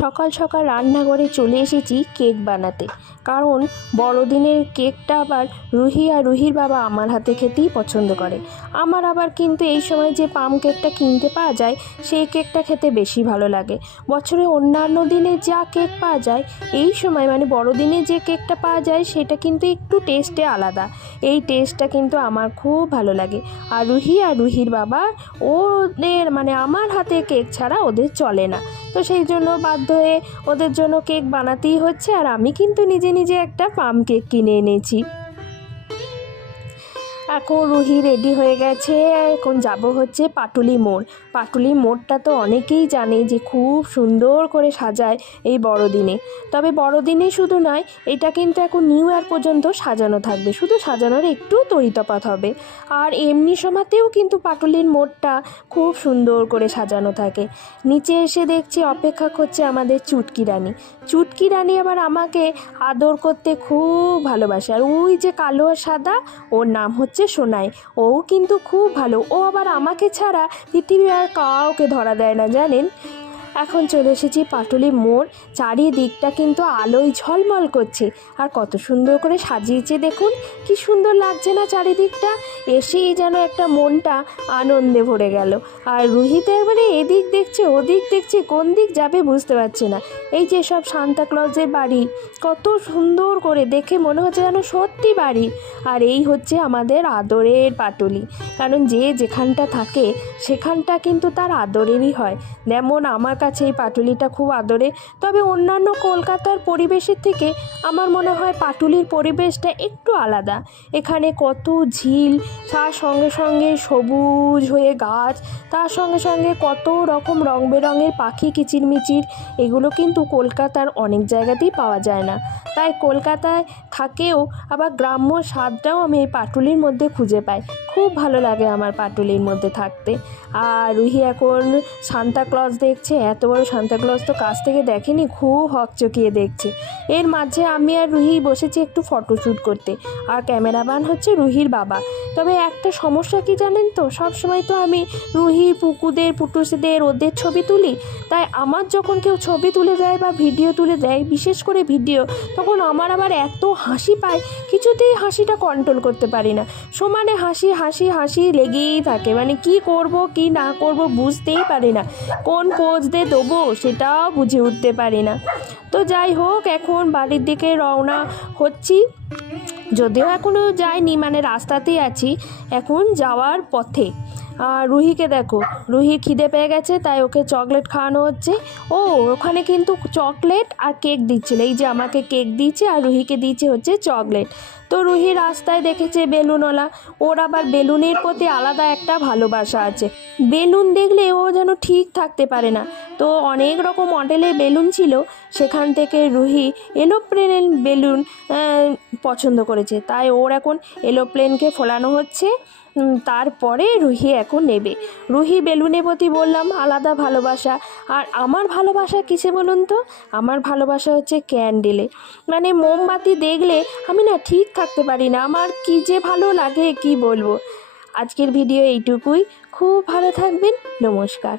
সকাল সকাল রান্নাঘরে চলে এসেছি কেক বানাতে, কারণ বড়দিনের কেকটা আবার রুহি আর রুহির বাবা আমার হাতে খেতেই পছন্দ করে। আমার আবার কিন্তু এই সময় যে পাম কেকটা কিনতে পাওয়া যায় সেই কেকটা খেতে বেশি ভালো লাগে। বছরে অন্যান্য দিনে যা কেক পাওয়া যায় এই সময় মানে বড়দিনে যে কেকটা পাওয়া যায় সেটা কিন্তু একটু টেস্টে আলাদা। এই টেস্টটা কিন্তু আমার খুব ভালো লাগে। আর রুহি আর রুহির বাবা ওদের মানে আমার হাতে কেক ছাড়া ওদের চলে না, তো সেই জন্য বাধ্য হয়ে ওদের জন্য কেক বানাতেই হচ্ছে। আর আমি কিন্তু নিজে নিজে একটা পাম কেক কিনে এনেছি। এখন রুহি রেডি হয়ে গেছে, এখন যাব হচ্ছে পাটুলি মোড়। পাটুলি মোড়টা তো অনেকেই জানে যে খুব সুন্দর করে সাজায় এই বড়দিনে। তবে বড়দিনে শুধু নয়, এটা কিন্তু এখন নিউ ইয়ার পর্যন্ত সাজানো থাকবে, শুধু সাজানোর একটু তৈতফাত হবে। আর এমনি সময়তেও কিন্তু পাটুলির মোড়টা খুব সুন্দর করে সাজানো থাকে। নিচে এসে দেখছি অপেক্ষা করছে আমাদের চুটকি রানী। চুটকি রানী আবার আমাকে আদর করতে খুব ভালোবাসে। আর ওই যে কালো আর সাদা, ওর নাম হচ্ছে সোনাই। ও কিন্তু খুব ভালো, ও আবার আমাকে ছাড়া পৃথিবীর আর কাউকে ধরা দেয় না জানেন। এখন চলে এসেছি পাটুলি মোড়। চারিদিকটা কিন্তু আলোয় ঝলমল করছে, আর কত সুন্দর করে সাজিয়েছে দেখুন, কি সুন্দর লাগছে না চারিদিকটা। এসেই যেন একটা মনটা আনন্দে ভরে গেল। আর রুহিতে একবারে এদিক দেখছে ওদিক দেখছে, কোন দিক যাবে বুঝতে পারছে না। এই যে সব সান্তা ক্লজের বাড়ি, কত সুন্দর করে দেখে মনে হচ্ছে যেন সত্যি বাড়ি। আর এই হচ্ছে আমাদের আদরের পাটুলি, কারণ যে যেখানটা থাকে সেখানটা কিন্তু তার আদরেরই হয়। যেমন আমার কাছে এই পাটুলিটা খুব আদরে। তবে অন্যান্য কলকাতার পরিবেশের থেকে আমার মনে হয় পাটুলির পরিবেশটা একটু আলাদা। এখানে কত ঝিল, তার সঙ্গে সঙ্গে সবুজ হয়ে গাছ, তার সঙ্গে সঙ্গে কত রকম রং বেরঙের পাখি কিচিরমিচির। এগুলো কিন্তু কলকাতার অনেক জায়গাতেই পাওয়া যায় না। তাই কলকাতায় থাকেও আবার গ্রাম্য স্বাদটাও আমি এই পাটুলির মধ্যে খুঁজে পাই। খুব ভালো লাগে আমার পাটুলির মধ্যে থাকতে। আর রুহি এখন সান্তা ক্লজ দেখছে। এত বড় সান্তা ক্লজ তো কাছ থেকে দেখেনি, খুব হকচকিয়ে দেখছে। এর মাঝে আমি আর রুহি বসেছি একটু ফটোশ্যুট করতে, আর ক্যামেরাম্যান হচ্ছে রুহির বাবা। তবে একটা সমস্যা কি জানেন তো, সবসময় তো আমি রুহি পুকুদের পুটুসিদের ওদের ছবি তুলি, তাই আমার যখন কেউ ছবি তুলে দেয় বা ভিডিও তুলে দেয়, বিশেষ করে ভিডিও, তখন আমার আবার এত হাসি পায়, কিছুতেই হাসিটা কন্ট্রোল করতে পারি না। সমানে হাসি হাসি হাসি লেগেই থাকে, মানে কি করব কি না করব বুঝতেই পারি না, কোন পোজ দিয়ে দেবো সেটাও বুঝে উঠতে পারি না। তো যাই হোক, এখন বাড়ির দিকে রওনা হচ্ছি। যদিও এখনও যাইনি, মানে রাস্তাতেই আছি, এখন যাওয়ার পথে। আর রুহিকে দেখো, রুহি খিদে পেয়ে গেছে, তাই ওকে চকলেট খাওয়ানো হচ্ছে। ওখানে কিন্তু চকলেট আর কেক দিচ্ছিল। এই যে আমাকে কেক দিয়েছে আর রুহিকে দিয়েছে হচ্ছে চকলেট। তো রুহি রাস্তায় দেখেছে বেলুনওয়ালা, ওর আবার বেলুনের প্রতি আলাদা একটা ভালোবাসা আছে। বেলুন দেখলে ও যেন ঠিক থাকতে পারে না। তো অনেক রকম মডেলের বেলুন ছিল, সেখান থেকে রুহি এরোপ্লেনের বেলুন পছন্দ করেছে, তাই ওর এখন এরোপ্লেনকে ফোলানো হচ্ছে। তারপরে রুহি এখন নেবে। রুহি বেলুনের প্রতি বললাম আলাদা ভালোবাসা। আর আমার ভালোবাসা কিসে বলুন তো? আমার ভালোবাসা হচ্ছে ক্যান্ডেলে। মানে মোমবাতি দেখলে আমি না ঠিক থাকতে পারি না, আমার কি যে ভালো লাগে কি বলবো। আজকের ভিডিও এইটুকুই। খুব ভালো থাকবেন। নমস্কার।